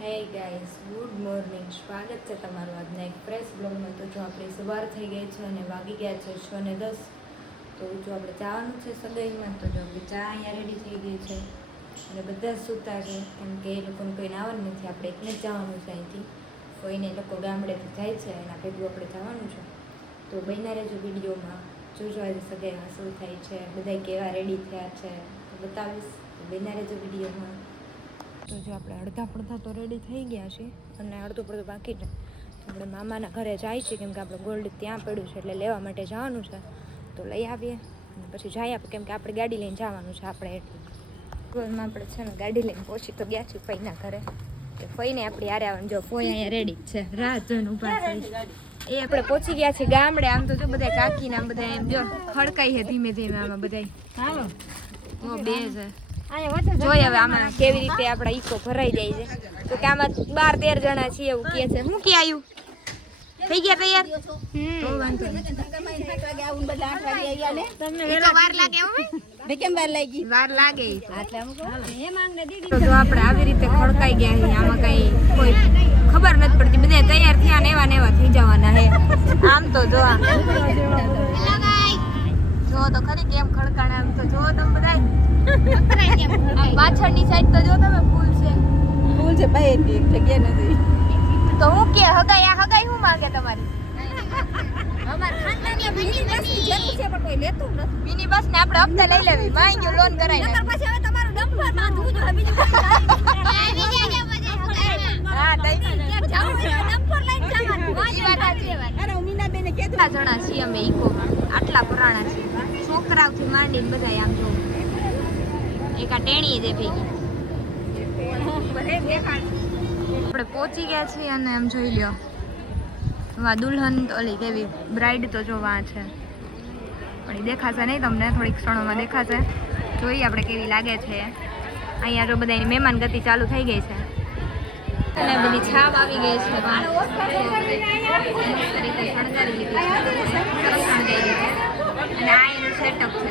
હે guys, good morning. સ્વાગત છે તમારું આજના એક ફ્રેશ બ્લોગમાં. તો જો આપણી સવાર થઈ ગઈ છે અને વાગી ગયા છે 6:10. તો જો આપણે જવાનું છે સગાઈમાં. તો જો આપણી ચા અહીંયા રેડી થઈ ગઈ છે અને બધા જ સૂતા છે કેમ કે એ લોકોને કોઈને આવવાનું નથી. આપણે એકને જ જવાનું છે અહીંથી. કોઈને લોકો ગામડેથી જાય છે એના ભેગું આપણે જવાનું છે. તો બન્યા રહેજો વિડીયોમાં. જોજો આજે સગાઈમાં શું થાય છે, બધા કેવા રેડી થયા છે તો બતાવીશ. બન્યા રહેજો વિડીયોમાં. તો જો આપણે અડધા પડધા તો રેડી થઈ ગયા છે અને અડધું પડધું બાકી છે. તો આપણે મામાના ઘરે જાય છે કેમ કે આપણે ગોલ્ડ ત્યાં પડ્યું છે એટલે લેવા માટે જવાનું છે. તો લઈ આવીએ અને પછી જઈએ આપણે કેમ કે આપણે ગાડી લઈને જવાનું છે. આપણે એટલું ગોલમાં આપણે છે ને ગાડી લઈને પહોંચી તો ગયા છીએ ફઈના ઘરે. તો ફઈને આપણે યારે આવવાનું. જો ફઈ અહીંયા રેડી જ છે, રાહ જોઈને ઊભા થઈ. એ આપણે પહોંચી ગયા છીએ ગામડે. આમ તો જો બધા કાકીને આમ બધા એમ જો ખડકાઈ છે ધીમે ધીમે આમાં બધા. હાલો ઓ બે છે જોઈએ હવે આમાં કેવી રીતે આપણા ઈકો ભરાઈ જાય છે. તો કે આમાં 12-13 જણા છીએ એવું કહે છે. હું કે આવ્યું થઈ ગયા તૈયાર? તો વાંધો નહીં. વાર લાગે તો જો આપણે આવી રીતે ખડકાઈ ગયા છીએ. આમાં કઈ કોઈ ખબર નથી પડતી. બધા તૈયાર થયા ને એવા થઈ જવાના હે. આમ તો જો જો તો ખરી કેમ ખડકાણે. આમ તો જો તમે બધા પાછળની સાઈડ તો જો તમે ફૂલ છે ભાઈ જગ્યા નથી. તો હું કે હગાઈ શું માંગે તમારી? મિની બસ ને આપણે હપ્તે લઈ લેવી. માંગ્યો લોન કરાઈ હા જણા છીએ અમે ઈકો. આટલા પુરાણા છીએ છોકરાઓથી માંડીને બધા. આમ જો એક આ ટેણી જે ભેગી આપણે પહોંચી ગયા છીએ અને એમ જોઈ લ્યો વા દુલ્હન તો ઓલી કેવી બ્રાઇડ તો જો વા છે પણ એ દેખાશે નહીં તમને, થોડીક ક્ષણોમાં દેખાશે. જોઈએ આપણે કેવી લાગે છે. અહીંયા જો બધાની મહેમાન ગતિ ચાલુ થઈ ગઈ છે અને બધી છાપ આવી ગઈ છે. શણગારી લીધી છે અને આ એનું સેટઅપ છે.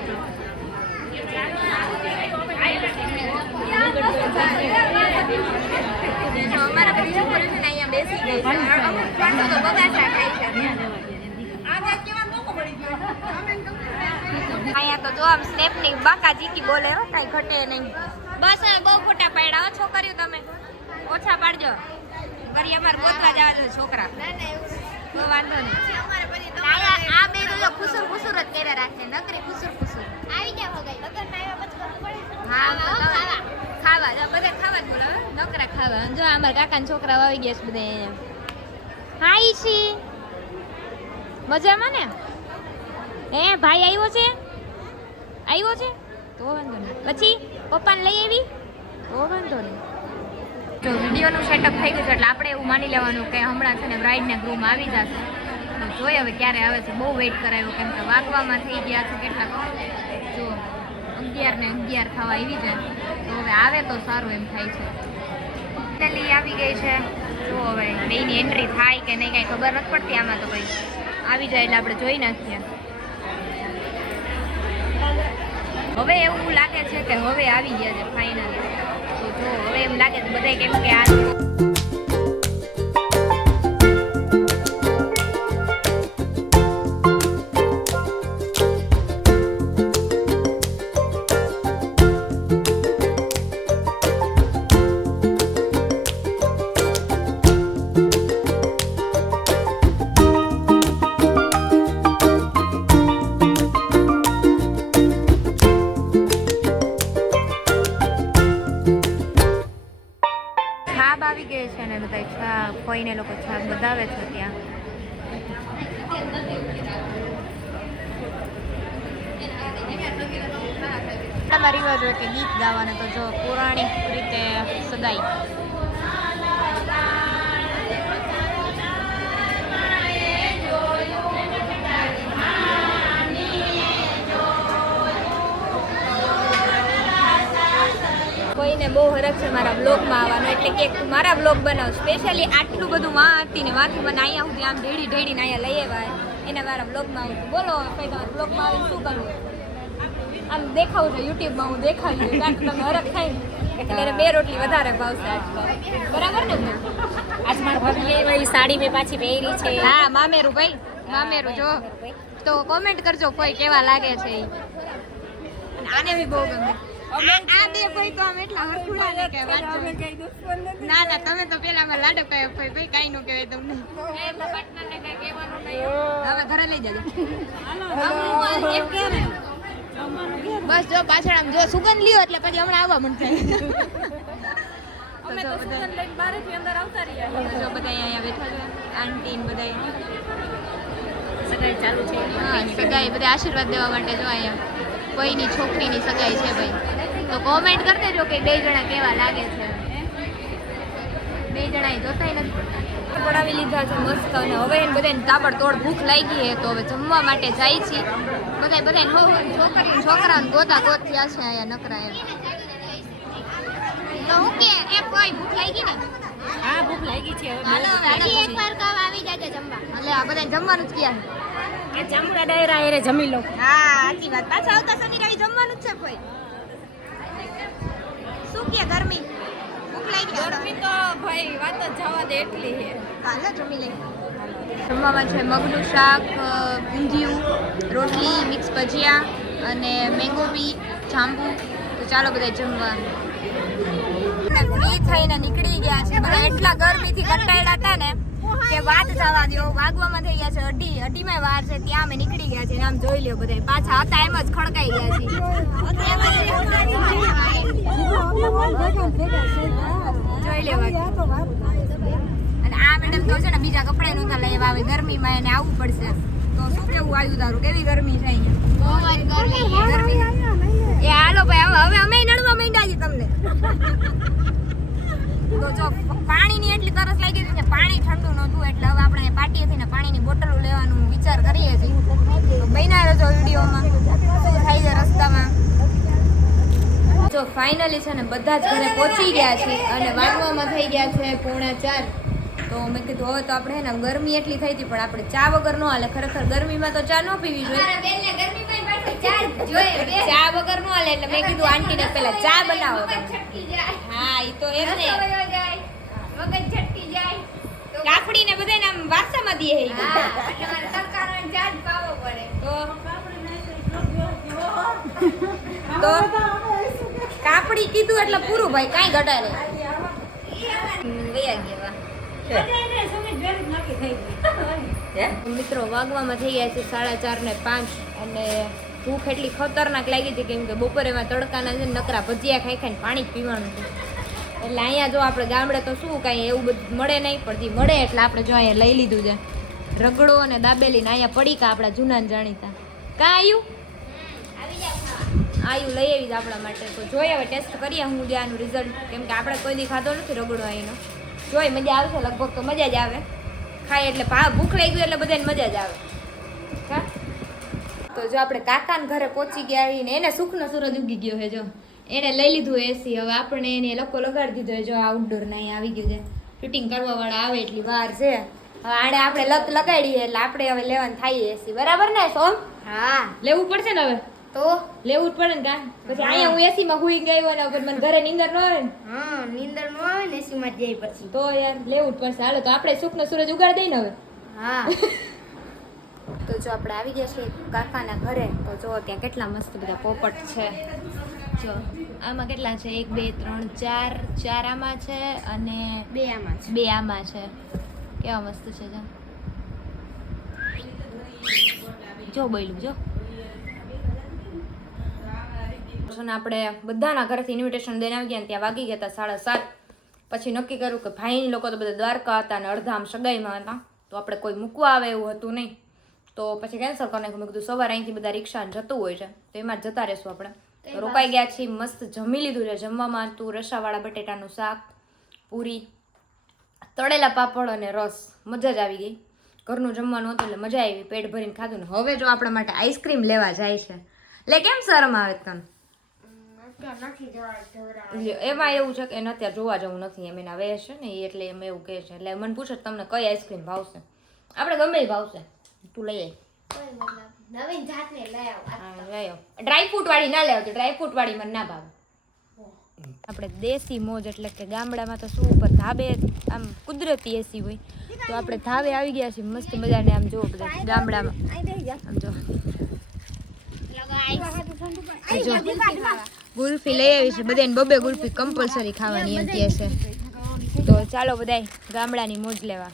અમારા બધી છોકરીઓ છે ને અહીંયા બેસી ગઈ છે. અમુક પાછો તો બગાસા ખાય છે. અહીંયા તો જો આમ સ્નેપની બાકા જીકી બોલે હો, કાંઈ ઘટે નહીં. બસ બહુ ખોટા પાડ્યા હો છોકરીઓ, તમે ઓછા પાડજો. કરી અમારે ગોતવા જવા દો છોકરા તો વાંધો નહીં. આ બે તો જો ખુસુર ખુસુર જ કર્યા રાખે, નકરી ખુસુર ખુસુર. આવી ગયા ભગાઈ લગન આવ્યા પછી હા ખાવા જો બધા ખાવા જ બોલાવે, નકરા ખાવા. જો અમારા કાકાના છોકરા આવી ગયા છે બધા. હા ઈશી મજામાં ને? હે ભાઈ આવ્યો છે તો વાંધો નહીં. પછી પપ્પાને લઈ આવી તો વાંધો નહીં. જો વિડીયોનું સેટઅપ થઈ ગયું છે એટલે આપણે એવું માની લેવાનું કે હમણાં છે ને બ્રાઇડ ને ગ્રૂમ આવી જશે. તો જોઈએ હવે ક્યારે આવે છે. બહુ વેઇટ કરાયો કેમ કે વાગવામાં થઈ ગયા છે કેટલાક જો 11 ને 11 થવા આવી જાય. તો હવે આવે તો સારું એમ થાય છે. ફાઇનલી આવી ગઈ છે. જો હવે બેયની એન્ટ્રી થાય કે નહીં કાંઈ ખબર નથી પડતી. આમાં તો ભાઈ આવી જાય એટલે આપણે જોઈ નાખીએ. હવે એવું લાગે છે કે હવે આવી ગયા છે ફાઇનલી. તો જો હવે એમ લાગે છે બધા કેમ કે આ આવી ગઈ છે ને બધા છા કોઈને લોકો છાપ બતાવે છે ત્યાં. આપણા રિવાજ હોય કે ગીત ગાવાને. તો જો પૌરાણિક રીતે સગાઈ. કોઈને બહુ હરખ છે મારા બ્લોગમાં આવવાનો એટલે કે મારા બ્લોગ બનાવ. સ્પેશિયલી આટલું બધું માં હતી ને વાંથી મને અહીંયા સુધી આમ ઢેડીને અહીંયા લઈ આવ્યા એના મારા બ્લોગમાં આવું. બોલો ભાઈ તમારા બ્લોગમાં આવીને શું કરવું? આમ દેખાવું છે યુટ્યુબમાં હું દેખાડી દઉં કારણ કે તમે હરખ થાય ને એટલે 2 રોટલી વધારે ભાવશે આજકાલ. બરાબર ને? સાડી મેં પાછી પહેરી છે. હા મામેરું ભાઈ મામેરું જો તો કોમેન્ટ કરજો કોઈ કેવા લાગે છે ઈ. અને આને બી બહુ ગમે આ બે ભાઈ તો આમ એટલા હરખુડા ને કે વાત ના ના તમે તો પેલા માં લાડો કયો ભાઈ કાઈ નો કહેવાય તમને હવે ઘરે લઈ જજો બસ જો પાછળ આમ જો સુગંધ લ્યો એટલે પછી હમણાં આવવા મન થાય અમે તો સુગંધ લઈને બહારથી અંદર આવતા રહ્યા જો બધા અહીંયા બેઠા છે આંટી ને બધા સગાઈ ચાલુ છે. હા સગાઈ બધા આશીર્વાદ દેવા માટે જો અહીંયા કોઈની છોકરીની સગાઈ છે ભાઈ તો કોમેન્ટ કરી દેજો કે બે જણા કેવા લાગે છે બે જણા જોતાય નથી પડાવી લીધા છે મસ્ત અને હવે એને બધાને તાબડતોડ ભૂખ લાગી છે તો હવે જમવા માટે જાય છે બધાને છોકરી છોકરાને ગોતા ગોત થયા છે અહીંયા નકરા એમ તો હું કે એ કોઈ ભૂખ લાગી ને હા ભૂખ લાગી છે. હાલો એકવાર કામ આવી જાય જમવા એટલે આ બધાને જમવાનું જ ક્યાં કે જામુડા ડાયરા એરે જમી લો. હા સાચી વાત પાછા આવતા શનિ રવિ જમવાનું જ છે ભાઈ શું કે ગરમી ભૂખ લાગી ગરમી તો ભાઈ વાત જ જવા દે એટલી છે હાલો જમી લે જમવામાં છે મગનું શાક ઊંધિયું રોટલી મિક્સ ભજીયા અને મેંગો બી જાંબુ તો ચાલો બધા જમવા ફ્રી થઈને નીકળી ગયા છે બધા એટલા ગરમીથી કંટાળ્યા હતા ને કે વાત જવા દો વાગવામાં થઈ ગયા છે અઢીમાં વાર છે ત્યાં અમે નીકળી ગયા છે આમ જોઈ લ્યો બધા પાછા હતા એમ જ ખડકાઈ ગયા છે જોઈ લેવા અને આ મેડમ તો છે ને બીજા કપડા નહોતા લઈ આવે ગરમીમાં એને આવવું પડશે તો શું કેવું આવ્યું તારું કેવી ગરમી છે અહીંયા ગરમી એ હાલો ભાઈ હવે અમે નડવા માંડ્યા છીએ તમને તો જો પાણીની એટલી તરસ લાગી હતી ને પાણી ઠંડુ નહોતું એટલે હવે આપણે પાટીએથી ને પાણીની બોટલો લેવાનું વિચાર કરીએ છીએ તો બન્યા રહેજો વિડીયોમાં શું થાય છે રસ્તામાં જો ફાઇનલી છે ને બધા જ ઘરે પહોંચી ગયા છે અને વાગવામાં થઈ ગયા છે 3:45 તો મેં કીધું હવે તો આપણે ને ગરમી એટલી થઈ હતી પણ આપણે ચા વગર ન હાલે ખરેખર ગરમીમાં તો ચા ન પીવી જોઈએ ચા વગર ન હાલે એટલે મેં કીધું આંટીને પહેલા ચા બનાવો હા એ તો એમ ને કાકડી ને બધાને આમ વારસામાં દે તો કાપડી કીધું એટલે પૂરું ભાઈ કાંઈ ઘટા નહીં મિત્રો વાગવામાં થઈ ગયા છે 4:30 ને 5 અને ભૂખ એટલી ખતરનાક લાગી હતી કેમ કે બપોરે એમાં તડકાના છે નકરા ભજીયા ખાઈ ખાઈને પાણી જ પીવાનું છે એટલે અહીંયા જો આપણે ગામડે તો શું કાંઈ એવું બધું મળે નહીં પડતી મળે એટલે આપણે જો અહીંયા લઈ લીધું છે રગડો અને દાબેલી ને અહીંયા પડીકા આપણા જૂના જાણીતા કાં આવ્યું આયુ લઈ આવી આપણા માટે તો જોઈએ હવે ટેસ્ટ કરીએ હું જે આનું રિઝલ્ટ કેમ કે આપણે કોઈ દી ખાધો નથી રગડો અહીંનો જોઈ મજા આવશે લગભગ તો મજા જ આવે ખાય એટલે ભૂખ લાગી ગયું એટલે બધાને મજા જ આવે હા તો જો આપણે કાકાને ઘરે પહોંચી ગયા આવીને એને સુખનો સૂરજ ઉગી ગયો છે જો એને લઈ લીધું એસી હવે આપણે એને લકો લગાડી દીધો જો આઉટડોર ના અહીંયા આવી ગયું છે ફિટિંગ કરવા વાળા આવે એટલી વાર છે હવે આને આપણે લત લગાડીએ એટલે આપણે હવે લેવાનું થાય એસી બરાબર ને સોમ હા લેવું પડશે ને હવે તો લેવું જ પડે ને કા પછી અહીંયા હું એસી માં હુઈ ગઈ હોય ને મને ઘરે નીંદર ન આવે ને હા નીંદર ન આવે ને એસી માં જાય પછી તો યાર લેવું જ પડશે હાલો તો આપણે સુખનો સૂરજ ઉગાડી દઈએ ને હવે હા તો જો આપણે આવી ગયા છીએ કાકાના ઘરે તો જો ત્યાં કેટલા મસ્ત બધા પોપટ છે જો આમાં કેટલા છે 1 2 3 4 આમાં છે અને 2 આમાં છે 2 આમાં છે કેવા મસ્ત છે જો બોલ્યું જો આપણે બધાના ઘરેથી ઇન્વિટેશન દઈને આવી ગયા ત્યાં વાગી ગયા હતા 7:30 પછી નક્કી કર્યું કે ભાઈની લોકો તો બધા દ્વારકા હતા અને અડધા આમ સગાઈમાં હતા તો આપણે કોઈ મૂકવા આવે એવું હતું નહીં તો પછી કેન્સલ કરી નાખ્યું મેં કીધું સવારે અહીંથી બધા રિક્ષા જતું હોય છે તો એમાં જ જતા રહેશું આપણે તો રોકાઈ ગયા છીએ મસ્ત જમી લીધું છે જમવામાં હતું રસાવાળા બટેટાનું શાક પૂરી તળેલા પાપડ અને રસ મજા જ આવી ગઈ ઘરનું જમવાનું હતું એટલે મજા આવી પેટ ભરીને ખાધું ને હવે જો આપણા માટે આઈસ્ક્રીમ લેવા જાય છે એટલે કેમ શરમ આવે તને એમાં એવું છે કે એને અત્યારે જોવા જવું નથી એમ એના વેશ છે ને એટલે એમ એવું કહે છે એટલે મને પૂછે તમને કઈ આઈસ્ક્રીમ ભાવશે આપણે ગમે ભાવશે તું લઈ આવી ડ્રાય ફ્રૂટ વાળી ના લેવા ડ્રાય ફ્રૂટ વાળી મને ના ભાવે આપણે દેશી મોજ એટલે કે ગામડામાં તો શું ઉપર ધાબે આમ કુદરતી એસી હોય, તો આપણે ધાબે આવી ગયા છીએ મસ્ત મજાને. આમ જો બધા ગામડામાં આમ જો ગુલ્ફી લઈ આવી છે બધાને, બબે ગુલ્ફી કમ્પલસરી ખાવાની એમ કહે છે. તો ચાલો બધાય ગામડાની મોજ લેવા.